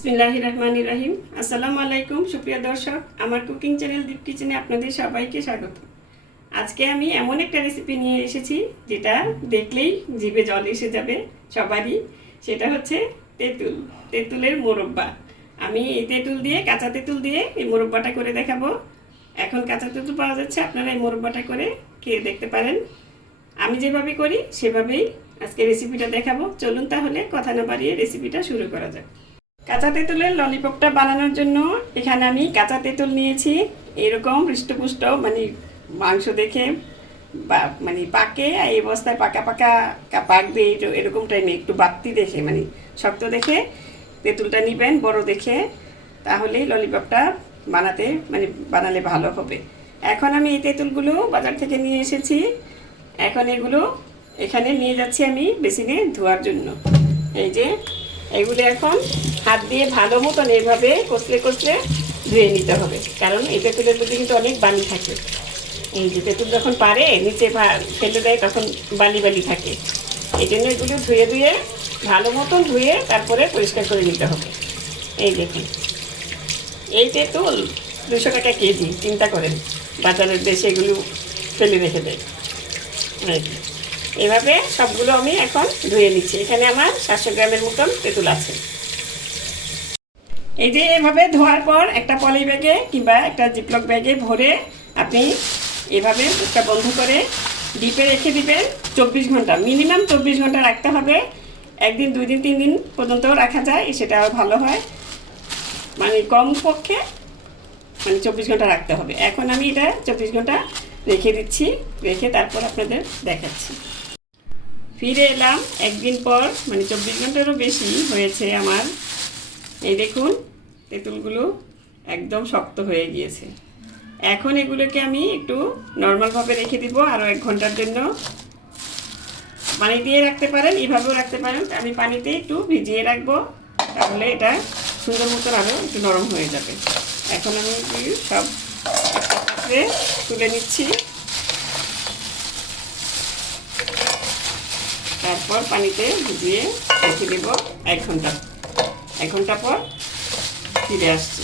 বিসমিল্লাহ রহমান রাহিম আসসালামু আলাইকুম, সুপ্রিয় দর্শক। আমার কুকিং চ্যানেল দীপ কিচেনে আপনাদের সবাইকে স্বাগত। আজকে আমি এমন একটা রেসিপি নিয়ে এসেছি, যেটা দেখলেই জিভে জল এসে যাবে সবারই। সেটা হচ্ছে তেঁতুল, তেঁতুলের মোরব্বা। আমি এই তেঁতুল দিয়ে, কাঁচা তেঁতুল দিয়ে এই মোরব্বাটা করে দেখাবো। এখন কাঁচা তেঁতুল পাওয়া যাচ্ছে, আপনারা এই মোরব্বাটা করে খেয়ে দেখতে পারেন। আমি যেভাবে করি, সেভাবেই আজকে রেসিপিটা দেখাবো। চলুন তাহলে কথা না বাড়িয়ে রেসিপিটা শুরু করা যাক। কাঁচা তেঁতুলের ললিপপটা বানানোর জন্য এখানে আমি কাঁচা তেঁতুল নিয়েছি। এরকম হৃষ্টপুষ্ট মানে মাংস দেখে মানে পাকে এই অবস্থায় পাকা পাকা পাকবে এর- এরকম টাইমে একটু বাড়তি দেখে মানে শক্ত দেখে তেঁতুলটা নিবেন, বড় দেখে, তাহলেই ললিপপটা বানাতে মানে বানালে ভালো হবে। এখন আমি এই তেঁতুলগুলো বাজার থেকে নিয়ে এসেছি। এখন এগুলো এখানে নিয়ে যাচ্ছি আমি বেসিনে ধোয়ার জন্য। এই যে, এগুলো এখন হাত দিয়ে ভালো মতন এভাবে কষলে কষলে ধুয়ে নিতে হবে। কারণ এই তেঁতুলের মধ্যে কিন্তু অনেক বালি থাকে। এই যে তেঁতুল যখন পারে, নিচে ফেলে দেয়, তখন বালি বালি থাকে। এই জন্য এগুলো ধুয়ে ধুয়ে, ভালো মতন ধুয়ে তারপরে পরিষ্কার করে নিতে হবে। এই দেখুন। এই তেঁতুল দুশো টাকা কেজি, চিন্তা করেন। বাজারের দেশে এগুলো ফেলে রেখে দেয়। এভাবে সবগুলো আমি এখন ধুয়ে নিচ্ছি। এখানে আমার সাতশো গ্রামের মতন তেঁতুল আছে। এই যে এভাবে ধোয়ার পর একটা পলি ব্যাগে কিংবা একটা জিপলক ব্যাগে ভরে আপনি এভাবে একটা বন্ধ করে ডিপে রেখে দিবেন চব্বিশ ঘণ্টা। মিনিমাম চব্বিশ ঘণ্টা রাখতে হবে। একদিন, দুই দিন, তিন দিন পর্যন্ত রাখা যায়, সেটা ভালো হয়। মানে কম পক্ষে মানে চব্বিশ ঘণ্টা রাখতে হবে। এখন আমি এটা চব্বিশ ঘণ্টা রেখে দিচ্ছি, রেখে তারপর আপনাদের দেখাচ্ছি। ফিরে এলাম। একদিন পর মানে চব্বিশ ঘন্টারও বেশি হয়েছে আমার। এই দেখুন তেঁতুলগুলো একদম শক্ত হয়ে গিয়েছে। এখন এগুলোকে আমি একটু নর্মালভাবে রেখে দিব আরও এক ঘণ্টার জন্য। পানি দিয়ে রাখতে পারেন, এইভাবেও রাখতে পারেন। আমি পানিতে একটু ভিজিয়ে রাখব, তাহলে এটা সুন্দর মতন আরও একটু নরম হয়ে যাবে। এখন আমি সব পাত্রে তুলে নিচ্ছি। তারপর পানিতে ভিজিয়ে রেখে দেব এক ঘণ্টা। এক ঘণ্টা পর ফিরে আসছি।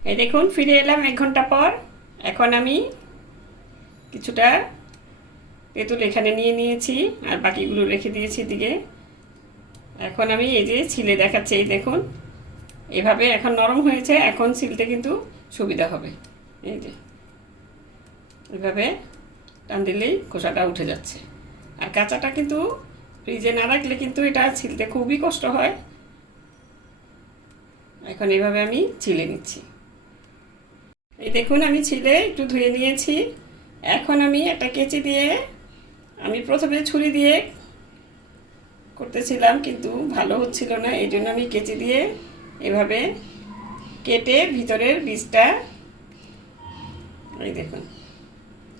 এই দেখুন, ফিরে এলাম এক ঘণ্টা পর। এখন আমি কিছুটা তেঁতুল এখানে নিয়ে নিয়েছি আর বাকিগুলো রেখে দিয়েছি দিকে এখন আমি এই যে ছিলে দেখাচ্ছি, এই দেখুন। এভাবে এখন নরম হয়েছে, এখন ছিলতে কিন্তু সুবিধা হবে। এই যে, এভাবে টান দিলেই খোসাটা উঠে যাচ্ছে। আর কাঁচাটা কিন্তু ফ্রিজে না রাখলে কিন্তু এটা ছিলতে খুবই কষ্ট হয়। এখন এভাবে আমি ছিলে নিচ্ছি। এই দেখুন, আমি ছিলে একটু ধুয়ে নিয়েছি। এখন আমি একটা কেচি দিয়ে আমি প্রথমে ছুরি দিয়ে করতেছিলাম, কিন্তু ভালো হচ্ছিল না। এই জন্য আমি কেচি দিয়ে এভাবে কেটে ভিতরের বীজটা, এই দেখুন,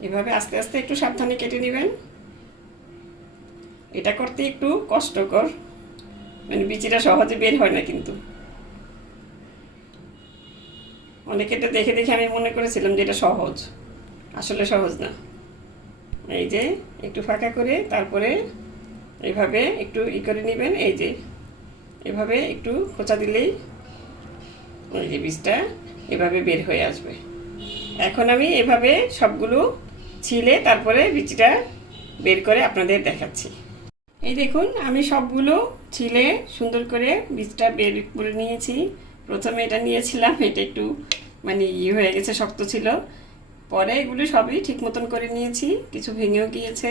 এভাবে আস্তে আস্তে একটু সাবধানে কেটে নেবেন। এটা করতে একটু কষ্টকর। মানে বিচিটা সহজে বের হয় না কিন্তু। অনেকে এটা দেখে দেখে আমি মনে করেছিলাম যে এটা সহজ। আসলে সহজ না। এই যে একটু ফাঁকা করে তারপরে এইভাবে একটু ই করে নেবেন, এই যে এভাবে একটু খোঁচা দিলেই ওই যে বীজটা এভাবে বের হয়ে আসবে। এখন আমি এভাবে সবগুলো ছিলে তারপরে বীজটা বের করে আপনাদের দেখাচ্ছি। এই দেখুন, আমি সবগুলো ছিলে সুন্দর করে বীজটা বের করে নিয়েছি। প্রথমে এটা নিয়েছিলাম, এটা একটু মানে ইয়ে হয়ে গেছে, শক্ত ছিল। পরে এগুলো সবই ঠিক মতন করে নিয়েছি, কিছু ভেঙেও গিয়েছে।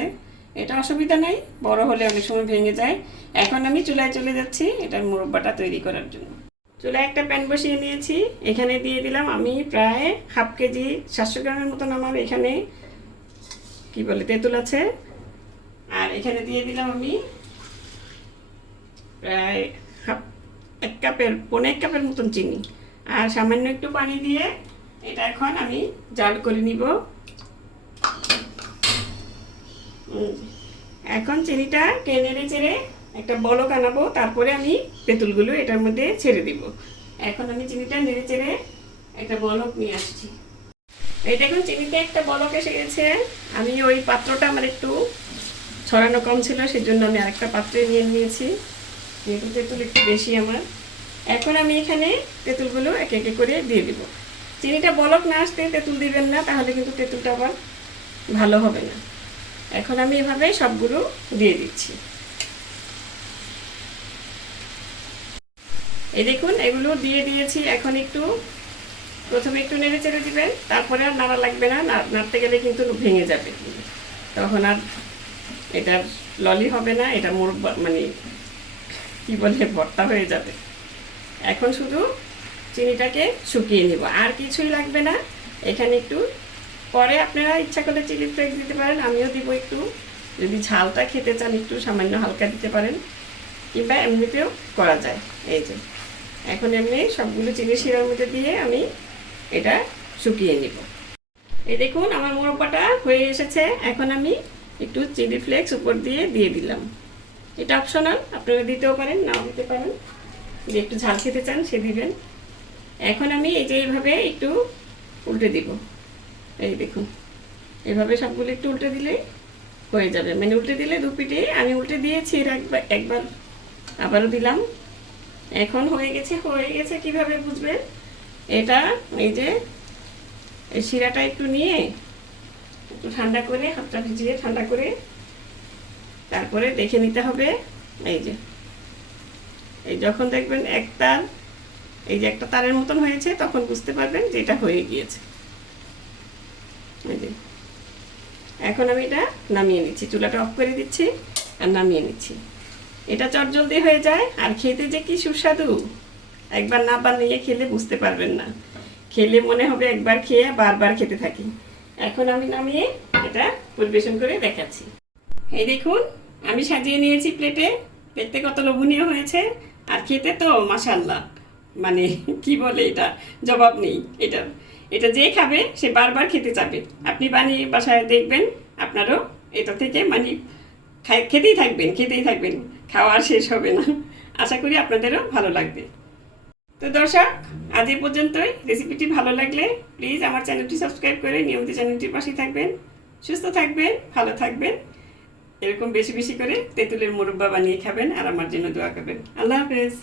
এটা অসুবিধা নাই, বড় হলে অনেক সময় ভেঙে যায়। এখন আমি চুলায় চলে যাচ্ছি, এটার মুরব্বাটা তৈরি করার জন্য। চুলায় একটা প্যান বসিয়ে নিয়েছি, এখানে দিয়ে দিলাম আমি প্রায় হাফ কেজি সাতশো গ্রামের মতন আমার এখানে, কি বলে, তেঁতুল আছে। আর এখানে দিয়ে দিলাম আমি প্রায় এক কাপের পনেরো এক কাপের মতন চিনি। আর সামান্য একটু পানি দিয়ে এটা এখন আমি জাল করে নিব। এখন চিনিটা নেড়ে চেড়ে একটা বলক আনাবো, তারপরে আমি তেঁতুলগুলো এটার মধ্যে ছেড়ে দিব। এখন আমি চিনিটা নেড়ে চেড়ে একটা বলক নিয়ে আসছি। এটা এখন চিনিতে একটা বলক এসে গেছে। আমি ওই পাত্রটা আমার একটু ছড়ানো কম ছিল, সেজন্য আমি আরেকটা পাত্রে নিয়ে নিয়েছি। যেহেতু তেঁতুল একটু বেশি আমার। এখন আমি এখানে তেঁতুলগুলো একে একে করে দিয়ে দিব। চিনিটা বলক না আসতে, তেঁতুল দিবেন না, তাহলে কিন্তু তেঁতুলটা আবার ভালো হবে না। এখন আমি এভাবে সবগুলো দিয়ে দিচ্ছি। এই দেখুন, এগুলো দিয়ে দিয়েছি। এখন একটু প্রথমে একটু নেড়ে চেড়ে দিবেন, তারপরে আর নাড়া লাগবে না। নাড়তে গেলে কিন্তু ভেঙে যাবে। তখন আর এটা ললি হবে না, এটা মোর মানে কি বলে ভর্তা হয়ে যাবে। এখন শুধু চিনিটাকে শুকিয়ে নিব। আর কিছুই লাগবে না। এখানে একটু পরে আপনারা ইচ্ছা করলে চিলি ফ্লেক্স দিতে পারেন। আমিও দিব একটু। যদি ঝালটা খেতে চান, একটু সামান্য হালকা দিতে পারেন। কিংবা এমনিতেও করা যায়। এই যে, এখন এমনি সবগুলো চিনি শিরার মধ্যে দিয়ে আমি এটা শুকিয়ে নিব। এই দেখুন, আমার মোরব্বাটা হয়ে এসেছে। এখন আমি একটু চিলি ফ্লেক্স উপর দিয়ে দিয়ে দিলাম। এটা অপশনাল আপনারা দিতেও পারেন, নাও দিতে পারেন। যে একটু ঝাল খেতে চান, সে দিবেন। এখন আমি এই যে এইভাবে একটু উল্টে দিব। এই দেখুন, এভাবে সবগুলো একটু উল্টে দিলেই হয়ে যাবে। মানে উল্টে দিলে দু পিঠে, আমি উল্টে দিয়েছি, এর একবার একবার আবারও দিলাম। এখন হয়ে গেছে হয়ে গেছে কীভাবে বুঝবেন? এটা এই যে, এই শিরাটা একটু নিয়ে, একটু ঠান্ডা করে, হাতটা ভিজিয়ে ঠান্ডা করে তারপরে দেখে নিতে হবে, এই যে। এই যখন দেখবেন এক তার, এই যে একটা তারের মতন হয়েছে, তখন বুঝতে পারবেন যে এটা হয়ে গিয়েছে। এই যে। এখন আমি এটা নামিয়ে নিচ্ছি। চুলাটা অফ করে দিচ্ছি আর নামিয়ে নিচ্ছি। এটা চটজলদি হয়ে যায় আর খেতে যে কি সুস্বাদু। একবার না বানিয়ে খেলে বুঝতে পারবেন না। খেলে মনে হবে একবার খেয়ে বারবার খেতে থাকি। এখন আমি নামিয়ে এটা পরিবেশন করে দেখাচ্ছি। এই দেখুন, আমি সাজিয়ে নিয়েছি প্লেটে দেখতে কত লোভনীয় হয়েছে। আর খেতে তো মাসাল্লাহ মানে কি বলে এটা? জবাব নেই। এটা এটা যে খাবে, সে বারবার খেতে চাবে। আপনি বানিয়ে বাসায় দেখবেন, আপনারও এটা থেকে মানে খেতেই থাকবেন খেতেই থাকবেন। খাওয়া শেষ হবে না। আশা করি আপনাদেরও ভালো লাগবে। তো দর্শক, আজ এই পর্যন্তই। রেসিপিটি ভালো লাগলে প্লিজ আমার চ্যানেলটি সাবস্ক্রাইব করে নিয়মিত চ্যানেলটির পাশেই থাকবেন। সুস্থ থাকবেন, ভালো থাকবেন। এরকম বেশি বেশি করে তেঁতুলের মুরব্বা বানিয়ে খাবেন আর আমার জন্য দোয়া করবেন। আল্লাহ হাফেজ।